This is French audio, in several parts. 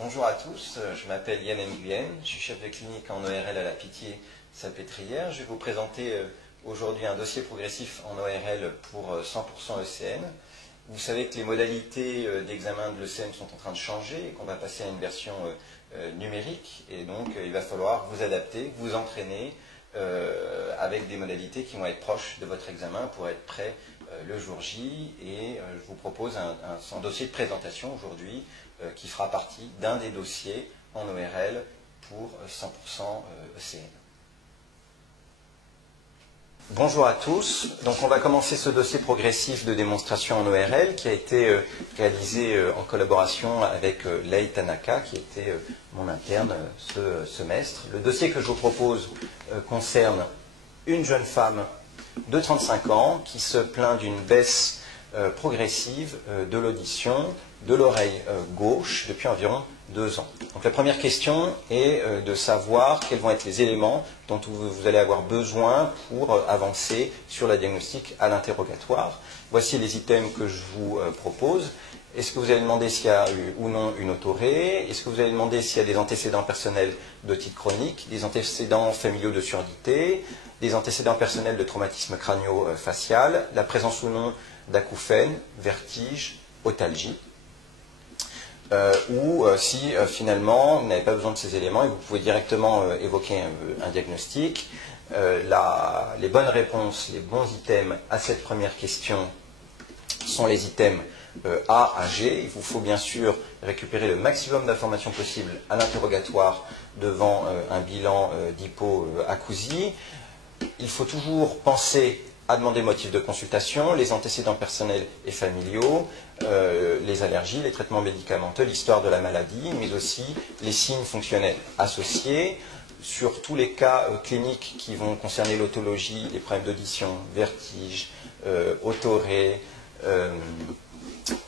Bonjour à tous, je m'appelle Yann Nguyen, je suis chef de clinique en ORL à la Pitié-Salpêtrière. Je vais vous présenter aujourd'hui un dossier progressif en ORL pour 100% ECN. Vous savez que les modalités d'examen de l'ECN sont en train de changer et qu'on va passer à une version numérique. Et donc il va falloir vous adapter, vous entraîner avec des modalités qui vont être proches de votre examen pour être prêt le jour J. Et je vous propose un dossier de présentation aujourd'hui qui fera partie d'un des dossiers en ORL pour 100% ECN. Bonjour à tous. Donc on va commencer ce dossier progressif de démonstration en ORL qui a été réalisé en collaboration avec Lei Tanaka, qui était mon interne ce semestre. Le dossier que je vous propose concerne une jeune femme de 35 ans qui se plaint d'une baisse progressive de l'audition de l'oreille gauche depuis environ 2 ans. Donc la première question est de savoir quels vont être les éléments dont vous allez avoir besoin pour avancer sur la diagnostic à l'interrogatoire. Voici les items que je vous propose. Est-ce que vous allez demander s'il y a eu ou non une autorrhée? Est-ce que vous allez demander s'il y a des antécédents personnels d'otite chronique, des antécédents familiaux de surdité, des antécédents personnels de traumatisme crânio-facial, la présence ou non d'acouphènes, vertiges, otalgie, ou si finalement vous n'avez pas besoin de ces éléments et vous pouvez directement évoquer un diagnostic. Les bonnes réponses, les bons items à cette première question sont les items A à G. Il vous faut bien sûr récupérer le maximum d'informations possibles à l'interrogatoire devant un bilan d'hypoacousie. Il faut toujours penser à demander motif de consultation, les antécédents personnels et familiaux, les allergies, les traitements médicamenteux, l'histoire de la maladie, mais aussi les signes fonctionnels associés. Sur tous les cas cliniques qui vont concerner l'autologie, les problèmes d'audition, vertige, autorrhée,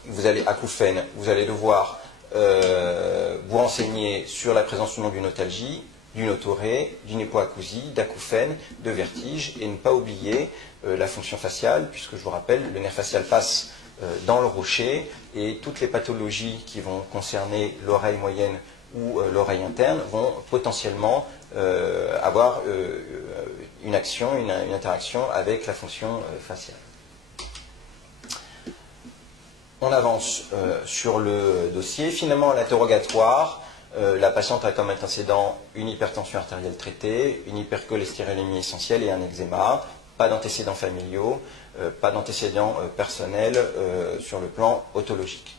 vous allez acouphènes, vous allez devoir vous renseigner sur la présence ou non d'une otalgie, d'une autorrhée, d'une hypoacousie, d'acouphènes, de vertige, et ne pas oublier la fonction faciale, puisque je vous rappelle, le nerf facial passe dans le rocher, et toutes les pathologies qui vont concerner l'oreille moyenne ou l'oreille interne vont potentiellement avoir une action, une interaction avec la fonction faciale. On avance sur le dossier. Finalement, à l'interrogatoire, la patiente a comme antécédent une hypertension artérielle traitée, une hypercholestérolémie essentielle et un eczéma. Pas d'antécédents familiaux, pas d'antécédents personnels sur le plan otologique.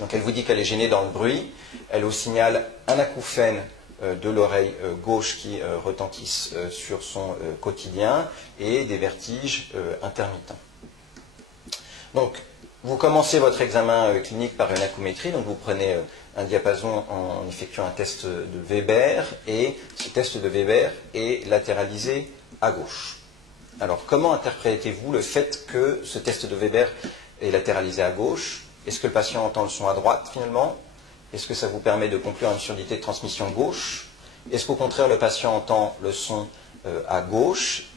Donc elle vous dit qu'elle est gênée dans le bruit. Elle vous signale un acouphène de l'oreille gauche qui retentissent sur son quotidien et des vertiges intermittents. Donc, vous commencez votre examen clinique par une acoumétrie, donc vous prenez un diapason en effectuant un test de Weber, et ce test de Weber est latéralisé à gauche. Alors, comment interprétez-vous le fait que ce test de Weber est latéralisé à gauche? Est-ce que le patient entend le son à droite, finalement? Est-ce que ça vous permet de conclure une surdité de transmission gauche? Est-ce qu'au contraire, le patient entend le son à gauche?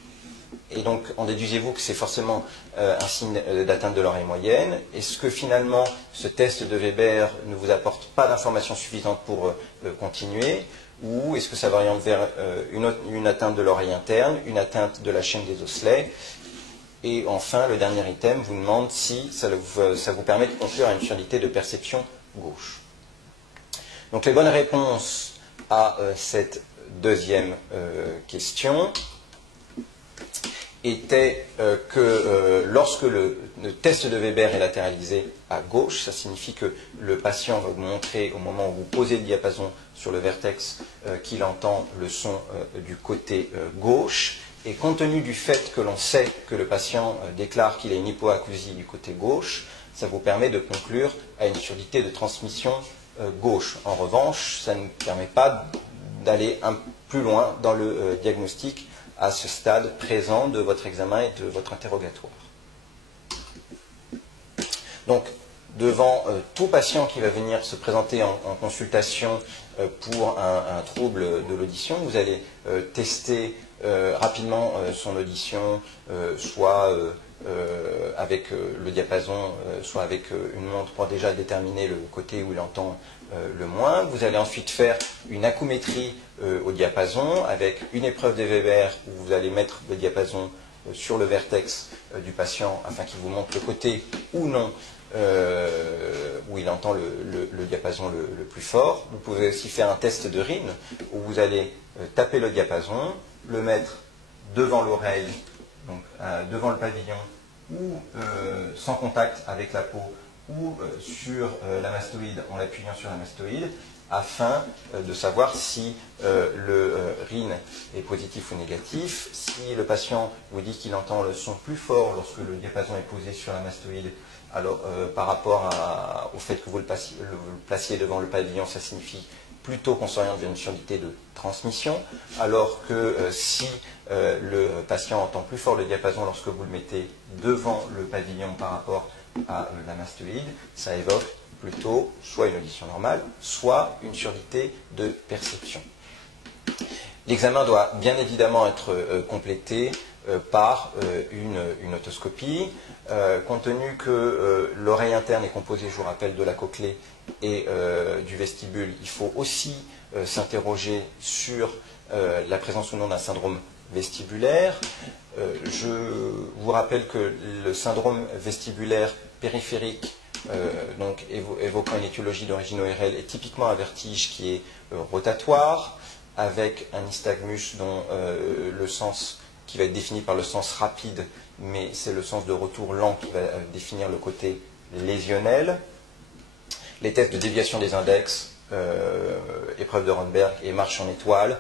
Et donc, en déduisez-vous que c'est forcément un signe d'atteinte de l'oreille moyenne? Est-ce que finalement, ce test de Weber ne vous apporte pas d'informations suffisantes pour continuer? Ou est-ce que ça oriente vers une atteinte de l'oreille interne, une atteinte de la chaîne des osselets? Et enfin, le dernier item vous demande si ça vous permet de conclure à une surdité de perception gauche. Donc, les bonnes réponses à cette deuxième question était que lorsque le test de Weber est latéralisé à gauche, ça signifie que le patient va vous montrer au moment où vous posez le diapason sur le vertex qu'il entend le son du côté gauche. Et compte tenu du fait que l'on sait que le patient déclare qu'il a une hypoacousie du côté gauche, ça vous permet de conclure à une surdité de transmission gauche. En revanche, ça ne permet pas d'aller plus loin dans le diagnostic à ce stade présent de votre examen et de votre interrogatoire. Donc, devant tout patient qui va venir se présenter en consultation pour un trouble de l'audition, vous allez tester rapidement son audition, soit avec le diapason, soit avec une montre pour déjà déterminer le côté où il entend le moins. Vous allez ensuite faire une acoumétrie au diapason avec une épreuve de Weber où vous allez mettre le diapason sur le vertex du patient afin qu'il vous montre le côté ou non où il entend le diapason le plus fort. Vous pouvez aussi faire un test de Rhine où vous allez taper le diapason, le mettre devant l'oreille, donc devant le pavillon, ou sans contact avec la peau, ou sur la mastoïde en l'appuyant sur la mastoïde, afin de savoir si le Rhine est positif ou négatif. Si le patient vous dit qu'il entend le son plus fort lorsque le diapason est posé sur la mastoïde, alors par rapport au fait que vous le placiez devant le pavillon, ça signifie plutôt qu'on s'oriente vers une surdité de transmission, alors que si le patient entend plus fort le diapason lorsque vous le mettez devant le pavillon par rapport à la mastoïde, ça évoque plutôt soit une audition normale, soit une surdité de perception. L'examen doit bien évidemment être complété par une otoscopie. Compte tenu que l'oreille interne est composée, je vous rappelle, de la cochlée et du vestibule, il faut aussi s'interroger sur la présence ou non d'un syndrome vestibulaire. Je vous rappelle que le syndrome vestibulaire périphérique, donc évoquant une étiologie d'origine ORL, est typiquement un vertige qui est rotatoire, avec un nystagmus dont le sens qui va être défini par le sens rapide, mais c'est le sens de retour lent qui va définir le côté lésionnel. Les tests de déviation des index, épreuve de Rönnberg et marche en étoile,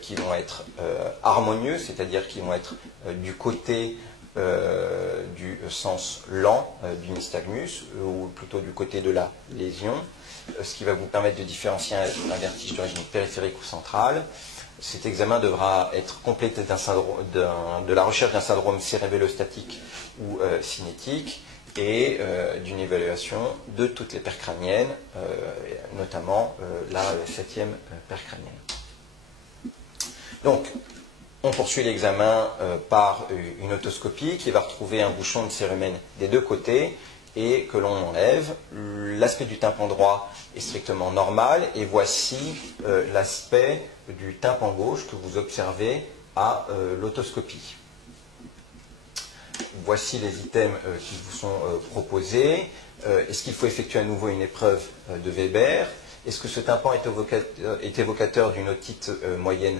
qui vont être harmonieux, c'est-à-dire qui vont être du côté du sens lent du nystagmus, ou plutôt du côté de la lésion, ce qui va vous permettre de différencier un vertige d'origine périphérique ou centrale. Cet examen devra être complété de la recherche d'un syndrome cérébellostatique ou cinétique et d'une évaluation de toutes les paires crâniennes, notamment la 7e paire crânienne. Donc, on poursuit l'examen par une otoscopie qui va retrouver un bouchon de cérumen des deux côtés et que l'on enlève. L'aspect du tympan droit est strictement normal et voici l'aspect du tympan gauche que vous observez à l'autoscopie. Voici les items qui vous sont proposés. Est-ce qu'il faut effectuer à nouveau une épreuve de Weber? Est-ce que ce tympan est évocateur d'une otite moyenne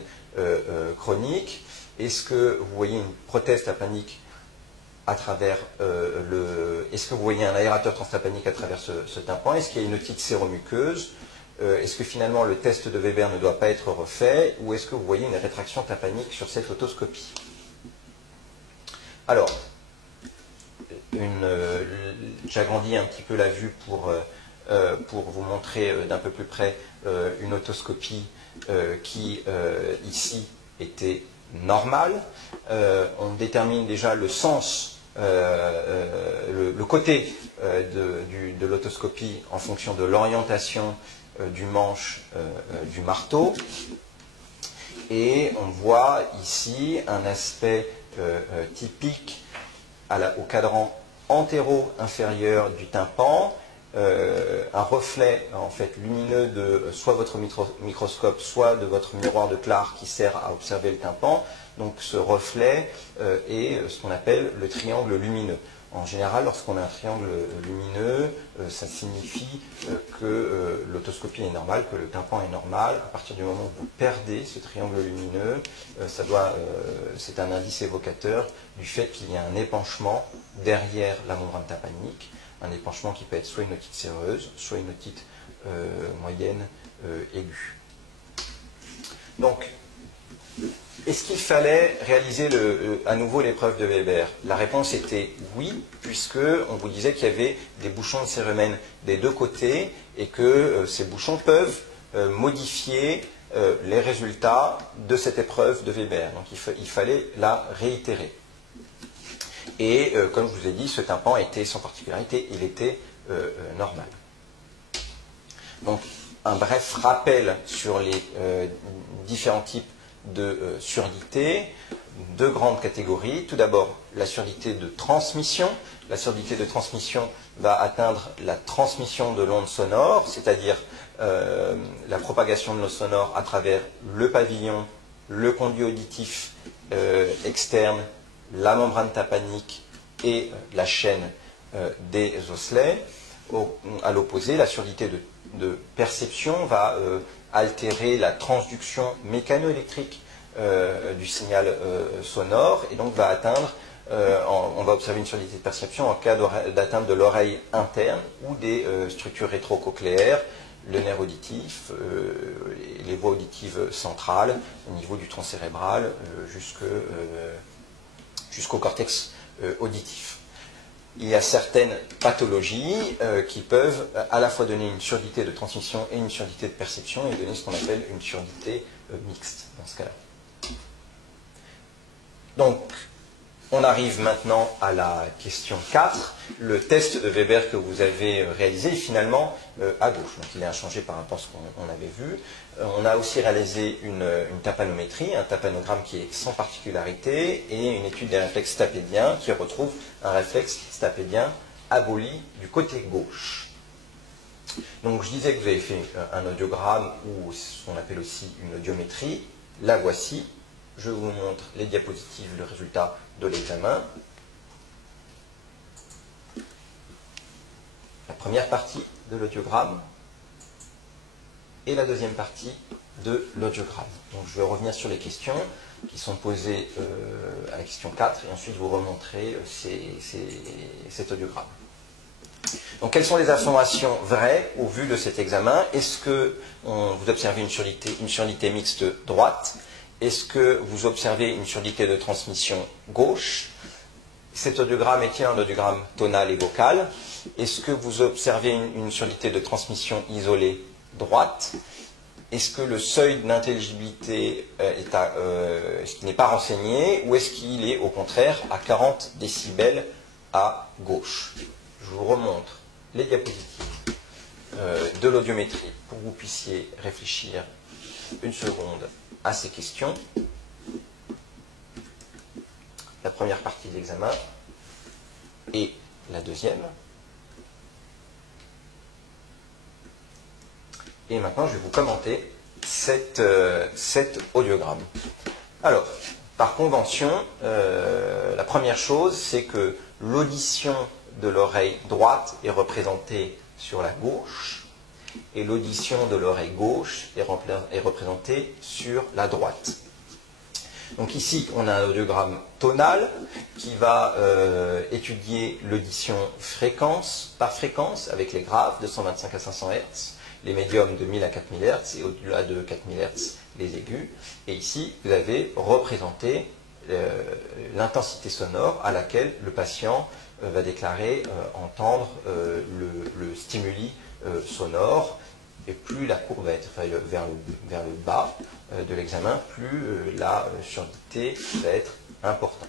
chronique? Est-ce que vous voyez une prothèse tympanique à travers est-ce que vous voyez un aérateur transtympanique à travers ce tympan? Est-ce qu'il y a une otite séromuqueuse? Est-ce que finalement le test de Weber ne doit pas être refait? Ou est-ce que vous voyez une rétraction tympanique sur cette otoscopie? Alors, j'agrandis un petit peu la vue pour vous montrer d'un peu plus près une otoscopie qui, ici, était normale. On détermine déjà le sens, le côté de l'autoscopie en fonction de l'orientation du manche du marteau. Et on voit ici un aspect typique au cadran antéro-inférieur du tympan, un reflet en fait lumineux de soit votre microscope, soit de votre miroir de Clark qui sert à observer le tympan. Donc ce reflet est ce qu'on appelle le triangle lumineux. En général, lorsqu'on a un triangle lumineux, ça signifie que l'autoscopie est normale, que le tympan est normal. À partir du moment où vous perdez ce triangle lumineux, c'est un indice évocateur du fait qu'il y a un épanchement derrière la membrane tympanique, un épanchement qui peut être soit une otite séreuse, soit une otite moyenne aiguë. Donc, est-ce qu'il fallait réaliser à nouveau l'épreuve de Weber? La réponse était oui, puisque on vous disait qu'il y avait des bouchons de cérumen des deux côtés et que ces bouchons peuvent modifier les résultats de cette épreuve de Weber. Donc il fallait la réitérer. Et comme je vous ai dit, ce tympan était sans particularité, il était normal. Donc un bref rappel sur les différents types de surdité, deux grandes catégories. Tout d'abord, la surdité de transmission. La surdité de transmission va atteindre la transmission de l'onde sonore, c'est-à-dire la propagation de l'onde sonore à travers le pavillon, le conduit auditif externe, la membrane tympanique et la chaîne des osselets. À l'opposé, la surdité de perception va altérer la transduction mécanoélectrique du signal sonore et donc va atteindre, on va observer une surdité de perception en cas d'atteinte de l'oreille interne ou des structures rétrocochléaires, le nerf auditif, les voies auditives centrales au niveau du tronc cérébral jusqu'au cortex auditif. Il y a certaines pathologies qui peuvent à la fois donner une surdité de transmission et une surdité de perception et donner ce qu'on appelle une surdité mixte dans ce cas-là. Donc, on arrive maintenant à la question 4. Le test de Weber que vous avez réalisé est finalement à gauche. Donc, il est inchangé par rapport à ce qu'on avait vu. On a aussi réalisé une tympanométrie, un tympanogramme qui est sans particularité, et une étude des réflexes stapédiens qui retrouve un réflexe stapédien aboli du côté gauche. Donc, je disais que vous avez fait un audiogramme ou ce qu'on appelle aussi une audiométrie. La voici. Je vous montre les diapositives, le résultat de l'examen. La première partie de l'audiogramme et la deuxième partie de l'audiogramme. Donc je vais revenir sur les questions qui sont posées à la question 4 et ensuite vous remontrer cet audiogramme. Donc quelles sont les informations vraies au vu de cet examen? Est-ce que vous observez une surdité mixte droite? Est-ce que vous observez une surdité de transmission gauche? Cet audiogramme est-il un audiogramme tonal et vocal? Est-ce que vous observez une surdité de transmission isolée droite? Est-ce que le seuil d'intelligibilité est-ce qu'il n'est pas renseigné ou est-ce qu'il est au contraire à 40 décibels à gauche? Je vous remontre les diapositives de l'audiométrie pour que vous puissiez réfléchir une seconde à ces questions. La première partie de l'examen et la deuxième. Et maintenant, je vais vous commenter cet audiogramme. Alors, par convention, la première chose, c'est que l'audition de l'oreille droite est représentée sur la gauche et l'audition de l'oreille gauche est représentée sur la droite. Donc ici, on a un audiogramme tonal qui va étudier l'audition fréquence par fréquence avec les graves de 125 à 500 Hz, les médiums de 1000 à 4000 Hz et au-delà de 4000 Hz les aigus. Et ici, vous avez représenté l'intensité sonore à laquelle le patient va déclarer entendre le stimuli sonore, et plus la courbe va être vers le bas de l'examen, plus la surdité va être importante.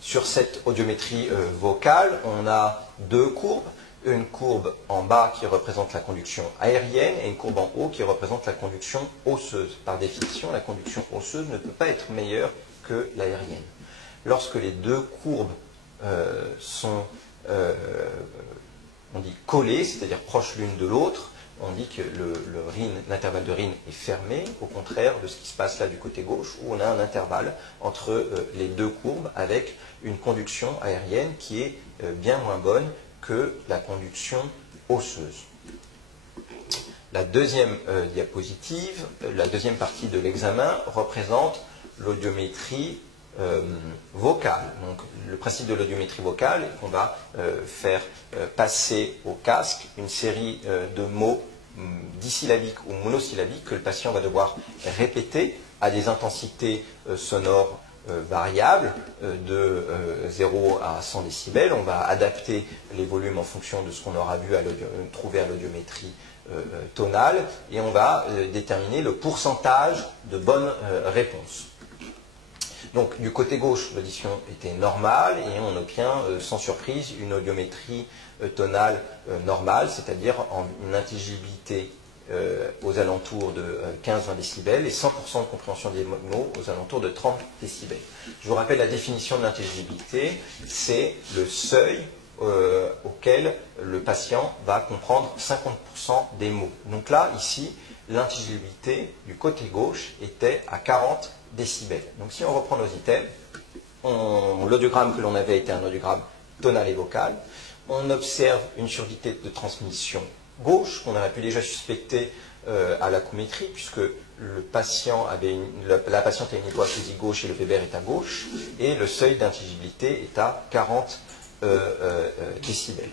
Sur cette audiométrie vocale, on a deux courbes. Une courbe en bas qui représente la conduction aérienne et une courbe en haut qui représente la conduction osseuse. Par définition, la conduction osseuse ne peut pas être meilleure que l'aérienne. Lorsque les deux courbes sont on dit collées, c'est-à-dire proches l'une de l'autre, on dit que l'intervalle de Rhine est fermé, au contraire de ce qui se passe là du côté gauche, où on a un intervalle entre les deux courbes avec une conduction aérienne qui est bien moins bonne que la conduction osseuse. La deuxième diapositive, la deuxième partie de l'examen représente l'audiométrie vocale. Donc, le principe de l'audiométrie vocale est qu'on va faire passer au casque une série de mots disyllabiques ou monosyllabiques que le patient va devoir répéter à des intensités sonores variables de 0 à 100 décibels. On va adapter les volumes en fonction de ce qu'on aura vu trouver à l'audiométrie tonale et on va déterminer le pourcentage de bonnes réponses. Donc du côté gauche, l'audition était normale et on obtient sans surprise une audiométrie tonale normale, c'est-à-dire une intelligibilité aux alentours de 15-20 décibels et 100% de compréhension des mots aux alentours de 30 décibels. Je vous rappelle la définition de l'intelligibilité, c'est le seuil auquel le patient va comprendre 50% des mots. Donc là, ici, l'intelligibilité du côté gauche était à 40 décibels. Donc si on reprend nos items, l'audiogramme que l'on avait était un audiogramme tonal et vocal. On observe une surdité de transmission gauche, qu'on aurait pu déjà suspecter à l'acoumétrie, puisque la patiente avait une hypoacousie gauche et le Weber est à gauche, et le seuil d'intelligibilité est à 40 décibels.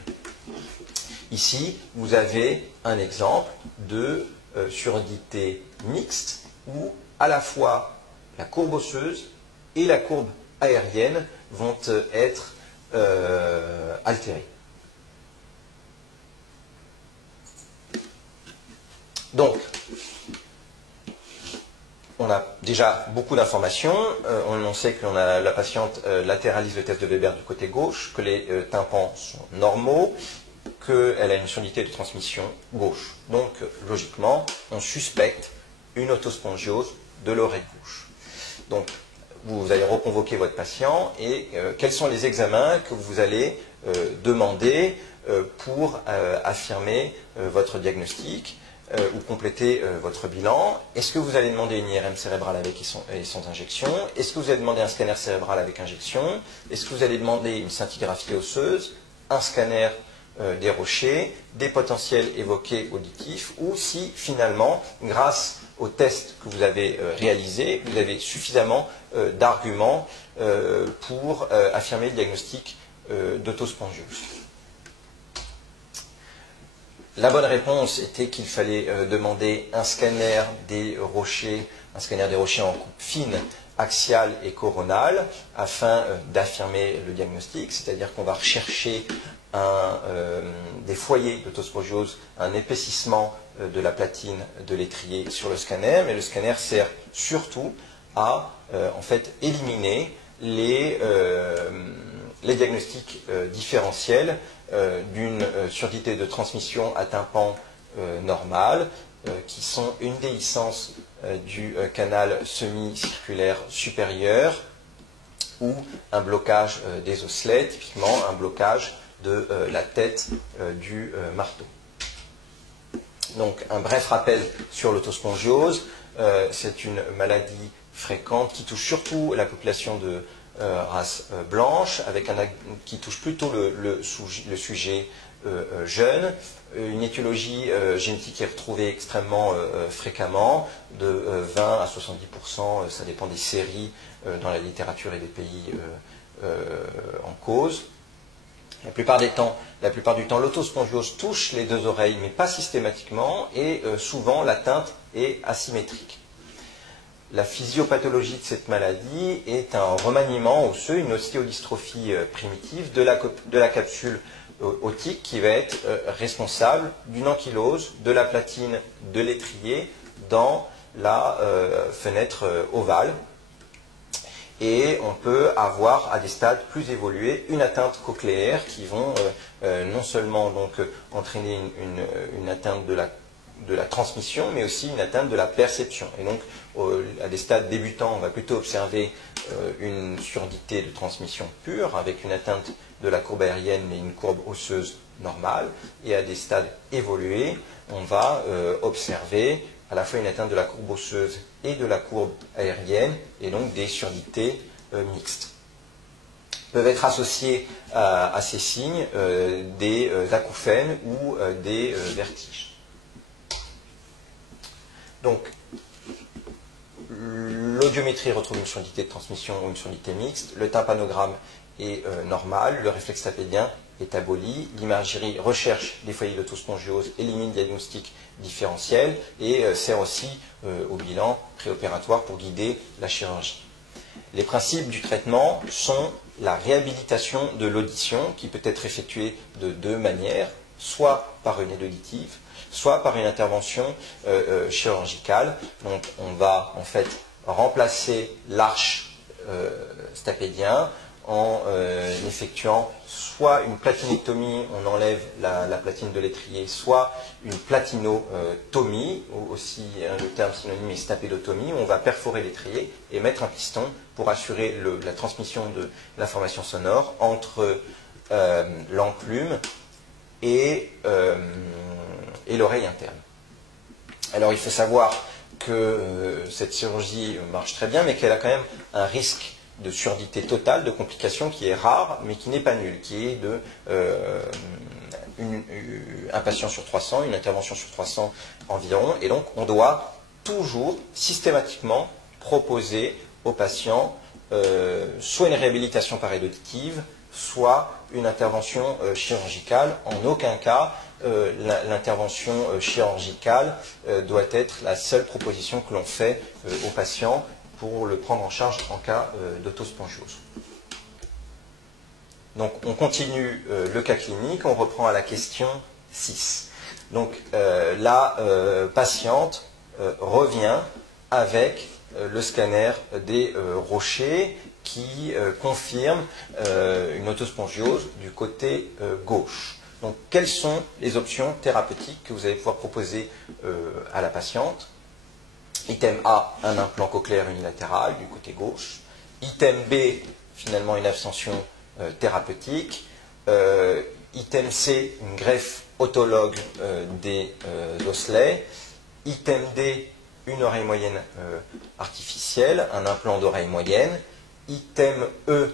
Ici, vous avez un exemple de surdité mixte, où à la fois la courbe osseuse et la courbe aérienne vont être altérées. Donc, on a déjà beaucoup d'informations. On sait que la patiente latéralise le test de Weber du côté gauche, que les tympans sont normaux, qu'elle a une surdité de transmission gauche. Donc, logiquement, on suspecte une autospongiose de l'oreille gauche. Donc, vous allez reconvoquer votre patient et quels sont les examens que vous allez demander pour affirmer votre diagnostic ou compléter votre bilan. Est-ce que vous allez demander une IRM cérébrale avec et sans injection? Est-ce que vous allez demander un scanner cérébral avec injection? Est-ce que vous allez demander une scintigraphie osseuse, un scanner des rochers, des potentiels évoqués auditifs, ou si finalement, grâce au test que vous avez réalisé, vous avez suffisamment d'arguments pour affirmer le diagnostic d'autospongiose. La bonne réponse était qu'il fallait demander un scanner des rochers en coupe fine, axiale et coronale, afin d'affirmer le diagnostic, c'est-à-dire qu'on va rechercher des foyers d'autospongiose, un épaississement de la platine de l'étrier sur le scanner, mais le scanner sert surtout à en fait éliminer les diagnostics différentiels d'une surdité de transmission à tympan normal, qui sont une déhiscence du canal semi-circulaire supérieur ou un blocage des osselets, typiquement un blocage de la tête du marteau. Donc un bref rappel sur l'autospongiose, c'est une maladie fréquente qui touche surtout la population de race blanche, qui touche plutôt le sujet jeune. Une étiologie génétique est retrouvée extrêmement fréquemment, de 20 à 70%, ça dépend des séries dans la littérature et des pays en cause. La plupart du temps, l'autospongiose touche les deux oreilles, mais pas systématiquement, et souvent l'atteinte est asymétrique. La physiopathologie de cette maladie est un remaniement osseux, une ostéodystrophie primitive de la capsule otique qui va être responsable d'une ankylose de la platine de l'étrier dans la fenêtre ovale. Et on peut avoir à des stades plus évolués une atteinte cochléaire qui vont non seulement donc entraîner une atteinte de la transmission, mais aussi une atteinte de la perception. Et donc, à des stades débutants, on va plutôt observer une surdité de transmission pure, avec une atteinte de la courbe aérienne, mais une courbe osseuse normale. Et à des stades évolués, on va observer à la fois une atteinte de la courbe osseuse et de la courbe aérienne, et donc des surdités mixtes. Peuvent être associés à ces signes des acouphènes ou des vertiges. Donc, l'audiométrie retrouve une surdité de transmission ou une surdité mixte, le tympanogramme est normal, le réflexe tapédien est aboli, l'imagerie recherche les foyers d'autospongiose, élimine diagnostic différentiel et sert aussi au bilan préopératoire pour guider la chirurgie. Les principes du traitement sont la réhabilitation de l'audition qui peut être effectuée de deux manières, soit par une aide auditive, soit par une intervention chirurgicale. Donc on va en fait remplacer l'arche stapédien en effectuant soit une platinectomie, on enlève la platine de l'étrier, soit une platinotomie, ou aussi le terme synonyme est stapédotomie, où on va perforer l'étrier et mettre un piston pour assurer la transmission de l'information sonore entre l'enclume et l'oreille interne. Alors il faut savoir que cette chirurgie marche très bien, mais qu'elle a quand même un risque de surdité totale, de complications qui est rare, mais qui n'est pas nul, qui est de un patient sur 300, une intervention sur 300 environ, et donc on doit toujours, systématiquement, proposer aux patients soit une réhabilitation pareidoauditive, soit une intervention chirurgicale. En aucun cas, l'intervention chirurgicale doit être la seule proposition que l'on fait aux patients pour le prendre en charge en cas d'autospongiose. Donc on continue le cas clinique, on reprend à la question 6. Donc la patiente revient avec le scanner des rochers qui confirme une autospongiose du côté gauche. Donc quelles sont les options thérapeutiques que vous allez pouvoir proposer à la patiente? Item A, un implant cochléaire unilatéral du côté gauche. Item B, finalement une abstention thérapeutique. Item C, une greffe autologue des osselets. Item D, une oreille moyenne artificielle, un implant d'oreille moyenne. Item E,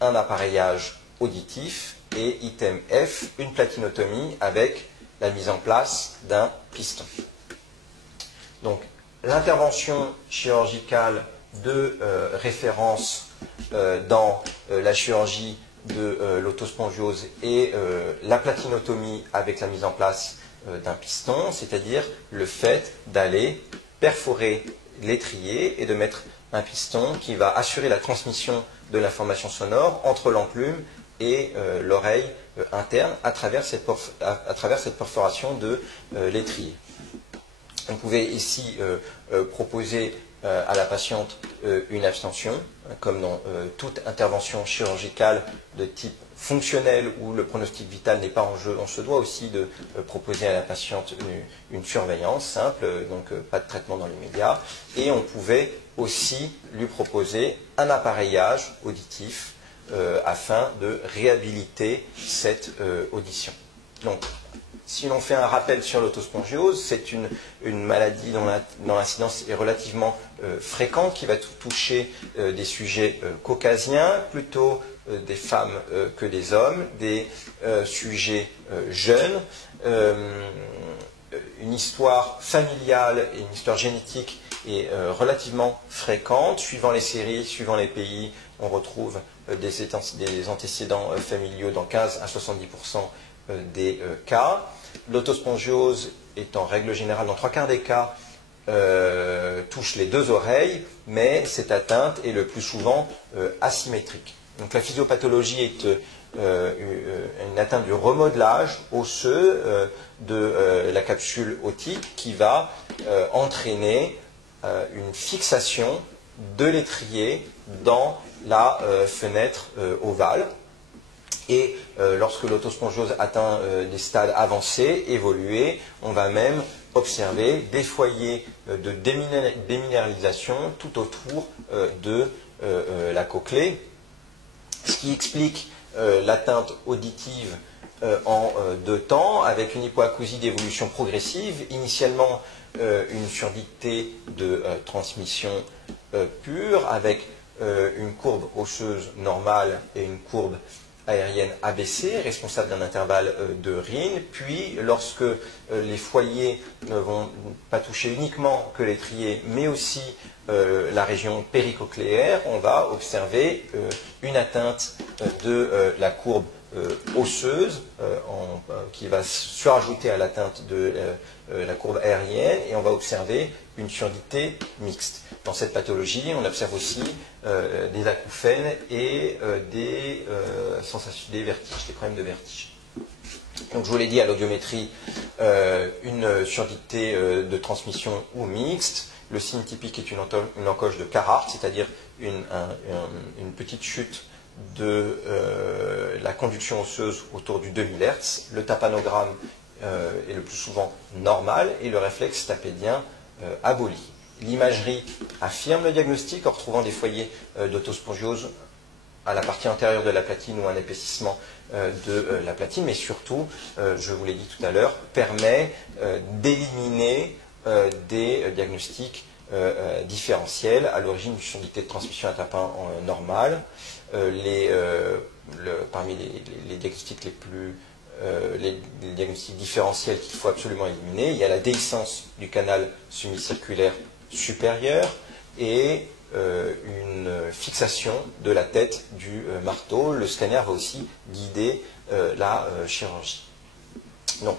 un appareillage auditif. Et item F, une platinotomie avec la mise en place d'un piston. Donc, l'intervention chirurgicale de référence dans la chirurgie de l'autospongiose et la platinotomie avec la mise en place d'un piston, c'est-à-dire le fait d'aller perforer l'étrier et de mettre un piston qui va assurer la transmission de l'information sonore entre l'enclume et l'oreille interne à travers cette perforation de l'étrier. On pouvait ici proposer à la patiente une abstention, comme dans toute intervention chirurgicale de type fonctionnel où le pronostic vital n'est pas en jeu. On se doit aussi de proposer à la patiente une surveillance simple, donc pas de traitement dans l'immédiat. Et on pouvait aussi lui proposer un appareillage auditif afin de réhabiliter cette audition. Donc, si l'on fait un rappel sur l'autospongiose, c'est une maladie dont l'incidence est relativement fréquente, qui va toucher des sujets caucasiens, plutôt des femmes que des hommes, des sujets jeunes, une histoire familiale et une histoire génétique est relativement fréquente. Suivant les séries, suivant les pays, on retrouve des antécédents familiaux dans 15 à 70% des cas. L'autospongiose est en règle générale, dans 3/4 des cas, touche les deux oreilles, mais cette atteinte est le plus souvent asymétrique. Donc la physiopathologie est une atteinte du remodelage osseux de la capsule otique qui va entraîner une fixation de l'étrier dans la fenêtre ovale. Et lorsque l'autospongiose atteint des stades avancés, évolués, on va même observer des foyers de déminéralisation tout autour de la cochlée, ce qui explique l'atteinte auditive en deux temps, avec une hypoacousie d'évolution progressive, initialement une surdité de transmission pure, avec une courbe osseuse normale et une courbe aérienne abaissée, responsable d'un intervalle de Rhin, puis lorsque les foyers ne vont pas toucher uniquement que l'étrier, mais aussi la région péricochléaire, on va observer une atteinte de la courbe osseuse qui va surajouter à l'atteinte de la courbe aérienne, et on va observer une surdité mixte. Dans cette pathologie, on observe aussi des acouphènes et des sensations, des vertiges, des problèmes de vertige. Donc je vous l'ai dit à l'audiométrie, une surdité de transmission ou mixte. Le signe typique est une encoche de Carhart, c'est-à-dire une petite chute de la conduction osseuse autour du 2000 Hz. Le tapanogramme est le plus souvent normal et le réflexe tapédien aboli. L'imagerie affirme le diagnostic en retrouvant des foyers d'autospongiose à la partie antérieure de la platine ou un épaississement de la platine, mais surtout, je vous l'ai dit tout à l'heure, permet d'éliminer des diagnostics différentiels à l'origine d'une surdité de transmission à tapin normale. Parmi les diagnostics les diagnostics différentiels qu'il faut absolument éliminer, il y a la déhiscence du canal semi-circulaire supérieur et une fixation de la tête du marteau. Le scanner va aussi guider la chirurgie. Donc,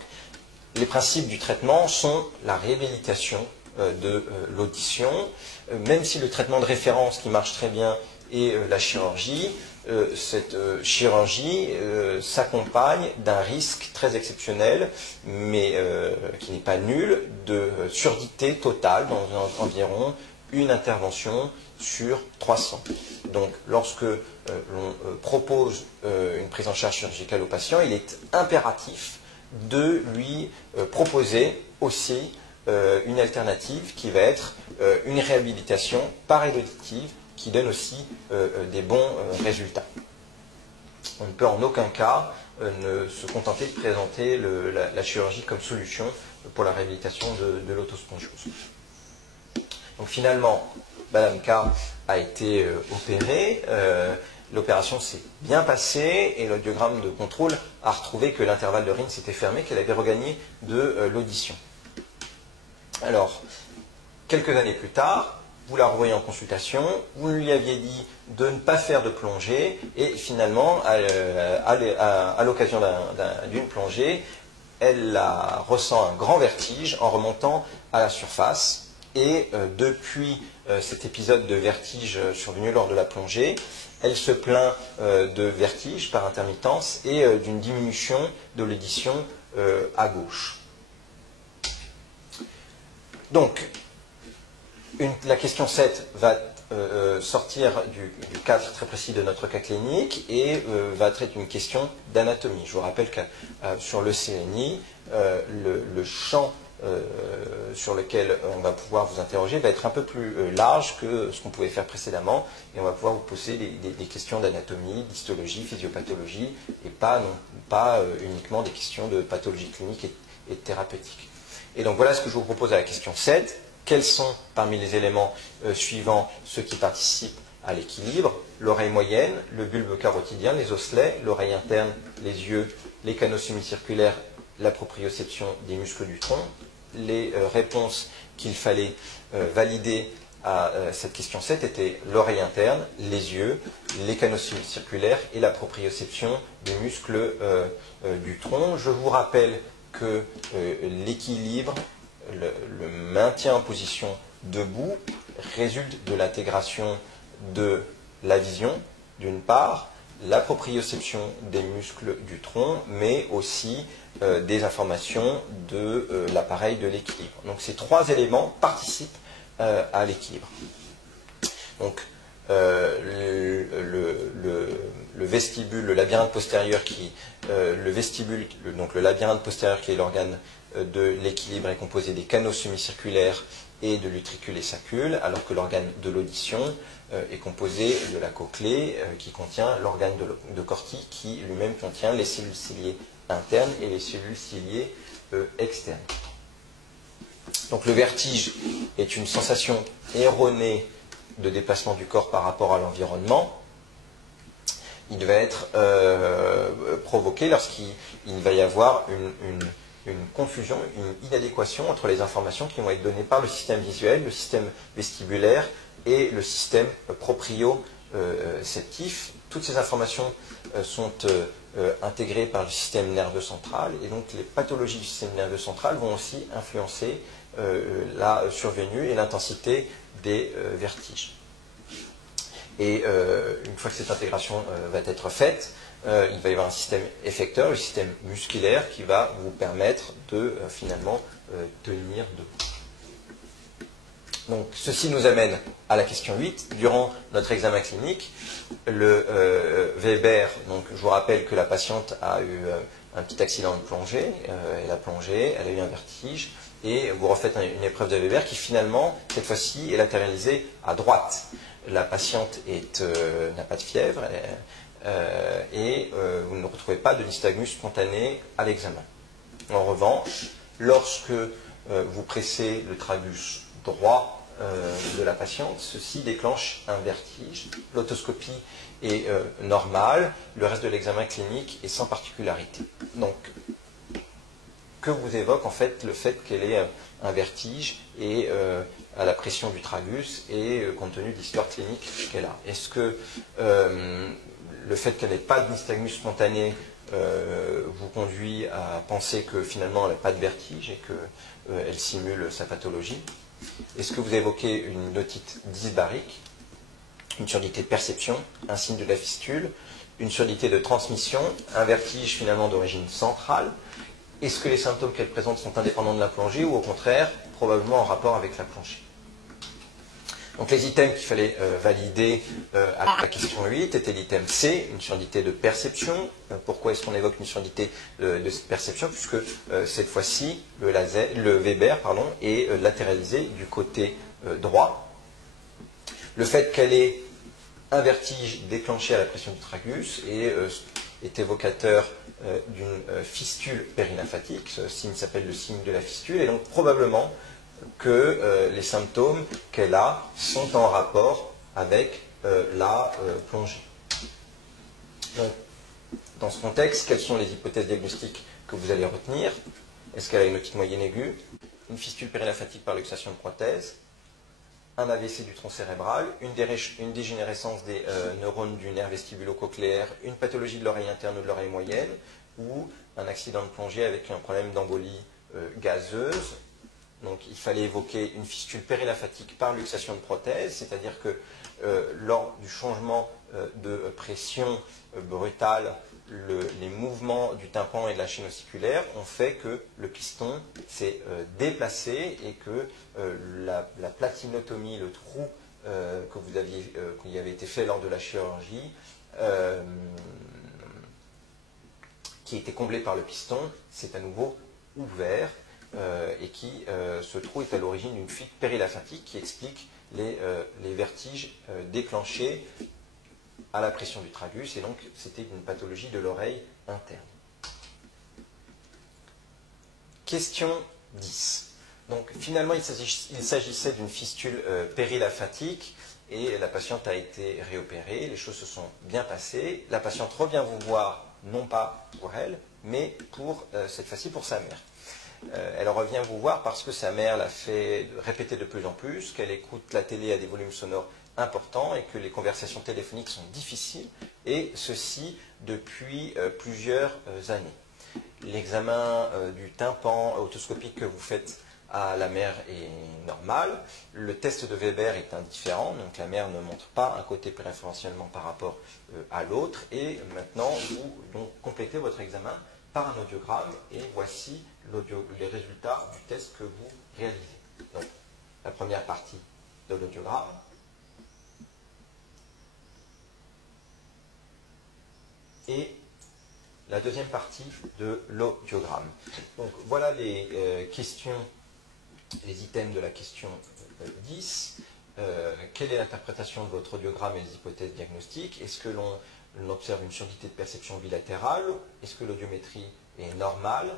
les principes du traitement sont la réhabilitation de l'audition, même si le traitement de référence qui marche très bien est la chirurgie. Cette chirurgie s'accompagne d'un risque très exceptionnel, mais qui n'est pas nul, de surdité totale dans environ une intervention sur 300. Donc, lorsque l'on propose une prise en charge chirurgicale au patient, il est impératif de lui proposer aussi une alternative qui va être une réhabilitation pareidoauditive qui donne aussi des bons résultats. On ne peut en aucun cas ne se contenter de présenter la chirurgie comme solution pour la réhabilitation de l'autospongiose. Donc finalement, Madame K a été opérée, l'opération s'est bien passée et l'audiogramme de contrôle a retrouvé que l'intervalle de Rhin s'était fermé, qu'elle avait regagné de l'audition. Alors, quelques années plus tard, vous la revoyez en consultation, vous lui aviez dit de ne pas faire de plongée, et finalement, à l'occasion d'une plongée, elle ressent un grand vertige en remontant à la surface, et depuis cet épisode de vertige survenu lors de la plongée, elle se plaint de vertige par intermittence et d'une diminution de l'audition à gauche. Donc, la question 7 va sortir du cadre très précis de notre cas clinique et va traiter une question d'anatomie. Je vous rappelle que sur le CNI, le champ sur lequel on va pouvoir vous interroger va être un peu plus large que ce qu'on pouvait faire précédemment et on va pouvoir vous poser des questions d'anatomie, d'histologie, physiopathologie et pas uniquement des questions de pathologie clinique et thérapeutique. Et donc voilà ce que je vous propose à la question 7. Quels sont parmi les éléments suivants ceux qui participent à l'équilibre? L'oreille moyenne, le bulbe carotidien, les osselets, l'oreille interne, les yeux, les canaux semi-circulaires, la proprioception des muscles du tronc. Les réponses qu'il fallait valider à cette question 7 étaient l'oreille interne, les yeux, les canaux semi-circulaires et la proprioception des muscles du tronc. Je vous rappelle que l'équilibre, le maintien en position debout résulte de l'intégration de la vision, d'une part, la proprioception des muscles du tronc, mais aussi des informations de l'appareil de l'équilibre. Donc ces trois éléments participent à l'équilibre. Donc le vestibule, le labyrinthe postérieur donc le labyrinthe postérieur qui est l'organe de l'équilibre est composé des canaux semi-circulaires et de l'utricule et sacule, alors que l'organe de l'audition est composé de la cochlée qui contient l'organe de Corti qui lui-même contient les cellules ciliées internes et les cellules ciliées externes. Donc le vertige est une sensation erronée de déplacement du corps par rapport à l'environnement. Il va être provoqué lorsqu'il va y avoir une confusion, une inadéquation entre les informations qui vont être données par le système visuel, le système vestibulaire et le système proprioceptif. Toutes ces informations sont intégrées par le système nerveux central et donc les pathologies du système nerveux central vont aussi influencer la survenue et l'intensité des vertiges. Et une fois que cette intégration va être faite, il va y avoir un système effecteur, le système musculaire, qui va vous permettre de finalement tenir debout. Donc, ceci nous amène à la question 8. Durant notre examen clinique, le Weber, donc je vous rappelle que la patiente a eu un petit accident de plongée, elle a plongé, elle a eu un vertige, et vous refaites une épreuve de Weber qui finalement, cette fois-ci, est latéralisée à droite. La patiente n'a pas de fièvre et vous ne retrouvez pas de nystagmus spontané à l'examen. En revanche, lorsque vous pressez le tragus droit de la patiente, ceci déclenche un vertige. L'autoscopie est normale, le reste de l'examen clinique est sans particularité. Donc, que vous évoque en fait le fait qu'elle ait un vertige et à la pression du tragus et compte tenu de l'histoire clinique qu'elle a. Est-ce que le fait qu'elle n'ait pas de nystagmus spontané vous conduit à penser que finalement elle n'a pas de vertige et qu'elle simule sa pathologie? Est-ce que vous évoquez une otite dysbarique, une surdité de perception, un signe de la fistule, une surdité de transmission, un vertige finalement d'origine centrale? Est-ce que les symptômes qu'elle présente sont indépendants de la plongée ou au contraire probablement en rapport avec la plongée? Donc les items qu'il fallait valider à la question 8 étaient l'item C, une surdité de perception. Pourquoi est-ce qu'on évoque une surdité de perception? Puisque cette fois-ci, le Weber est latéralisé du côté droit. Le fait qu'elle ait un vertige déclenché à la pression du tragus est évocateur d'une fistule périlymphatique. Ce signe s'appelle le signe de la fistule, et donc probablement que les symptômes qu'elle a sont en rapport avec la plongée. Donc, dans ce contexte, quelles sont les hypothèses diagnostiques que vous allez retenir? Est-ce qu'elle a une otite moyenne aiguë, une fistule périlymphatique par luxation de prothèse, un AVC du tronc cérébral, une dégénérescence des neurones du nerf vestibulo-cochléaire, une pathologie de l'oreille interne ou de l'oreille moyenne, ou un accident de plongée avec un problème d'embolie gazeuse? Donc il fallait évoquer une fistule périlymphatique par luxation de prothèse, c'est-à-dire que lors du changement de pression brutale, les mouvements du tympan et de la chaîne ossiculaire ont fait que le piston s'est déplacé et que la platinotomie, le trou qui avait été fait lors de la chirurgie, qui était comblé par le piston, s'est à nouveau ouvert. Et ce trou est à l'origine d'une fuite périlymphatique qui explique les vertiges déclenchés à la pression du tragus, et donc c'était une pathologie de l'oreille interne. Question 10. Donc finalement il s'agissait d'une fistule périlymphatique et la patiente a été réopérée, les choses se sont bien passées, la patiente revient vous voir non pas pour elle, mais cette fois-ci pour sa mère. Elle revient vous voir parce que sa mère l'a fait répéter de plus en plus, qu'elle écoute la télé à des volumes sonores importants et que les conversations téléphoniques sont difficiles, et ceci depuis plusieurs années. L'examen du tympan otoscopique que vous faites à la mère est normal. Le test de Weber est indifférent, donc la mère ne montre pas un côté préférentiellement par rapport à l'autre. Et maintenant, vous donc, complétez votre examen par un audiogramme, et voici les résultats du test que vous réalisez. Donc, la première partie de l'audiogramme. Et la deuxième partie de l'audiogramme. Donc, voilà les questions, les items de la question 10. Quelle est l'interprétation de votre audiogramme et les hypothèses diagnostiques? Est-ce que l'on observe une surdité de perception bilatérale? Est-ce que l'audiométrie est normale?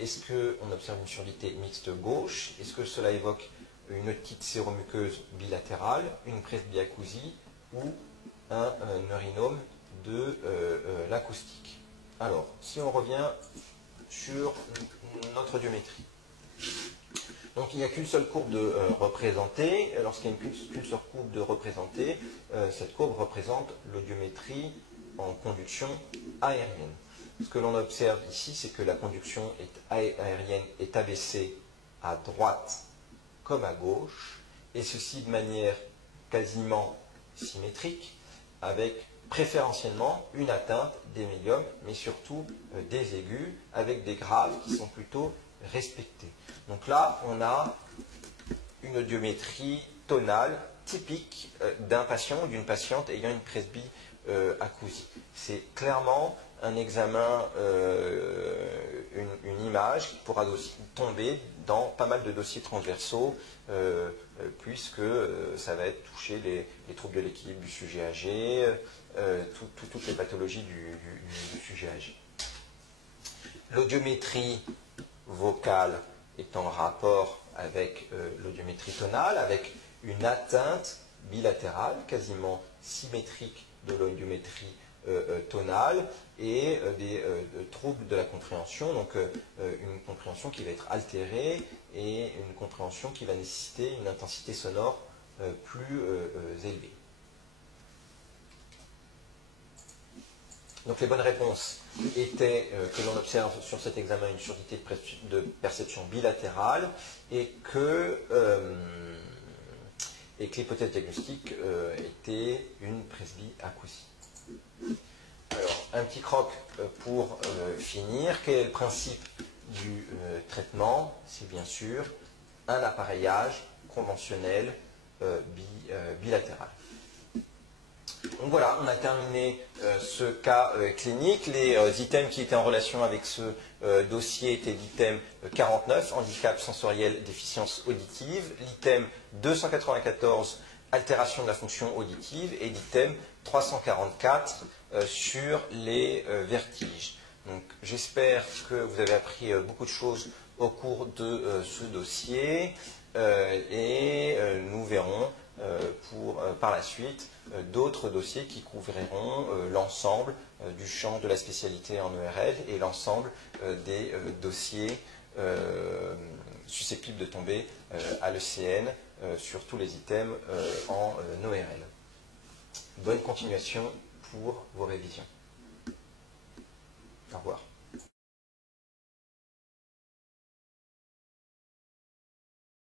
Est-ce qu'on observe une surdité mixte gauche? Est-ce que cela évoque une otite séromuqueuse bilatérale, une presbyacousie ou un neurinome de l'acoustique? Alors, si on revient sur notre audiométrie. Donc il n'y a qu'une seule courbe de représentée. Lorsqu'il n'y a qu'une seule courbe de représentée, cette courbe représente l'audiométrie en conduction aérienne. Ce que l'on observe ici, c'est que la conduction aérienne est abaissée à droite comme à gauche, et ceci de manière quasiment symétrique, avec préférentiellement une atteinte des médiums, mais surtout des aigus, avec des graves qui sont plutôt respectés. Donc là, on a une audiométrie tonale typique d'un patient ou d'une patiente ayant une presbyacousie. C'est clairement un examen, une image qui pourra aussi tomber dans pas mal de dossiers transversaux, puisque ça va être toucher les troubles de l'équilibre du sujet âgé, toutes les pathologies du sujet âgé. L'audiométrie vocale est en rapport avec l'audiométrie tonale, avec une atteinte bilatérale, quasiment symétrique de l'audiométrie tonale, et des troubles de la compréhension, donc une compréhension qui va être altérée et une compréhension qui va nécessiter une intensité sonore plus élevée. Donc les bonnes réponses étaient que l'on observe sur cet examen une surdité de perception bilatérale et que l'hypothèse diagnostique était une presbyacousie. Alors, un petit croc pour finir. Quel est le principe du traitement? C'est bien sûr un appareillage conventionnel bilatéral. Donc voilà, on a terminé ce cas clinique. Les items qui étaient en relation avec ce dossier étaient l'item 49, handicap sensoriel, déficience auditive, l'item 294, altération de la fonction auditive, et l'item 344 sur les vertiges. Donc j'espère que vous avez appris beaucoup de choses au cours de ce dossier et nous verrons par la suite d'autres dossiers qui couvriront l'ensemble du champ de la spécialité en ERL et l'ensemble des dossiers susceptibles de tomber à l'ECN sur tous les items en ORL. Bonne continuation pour vos révisions. Au revoir.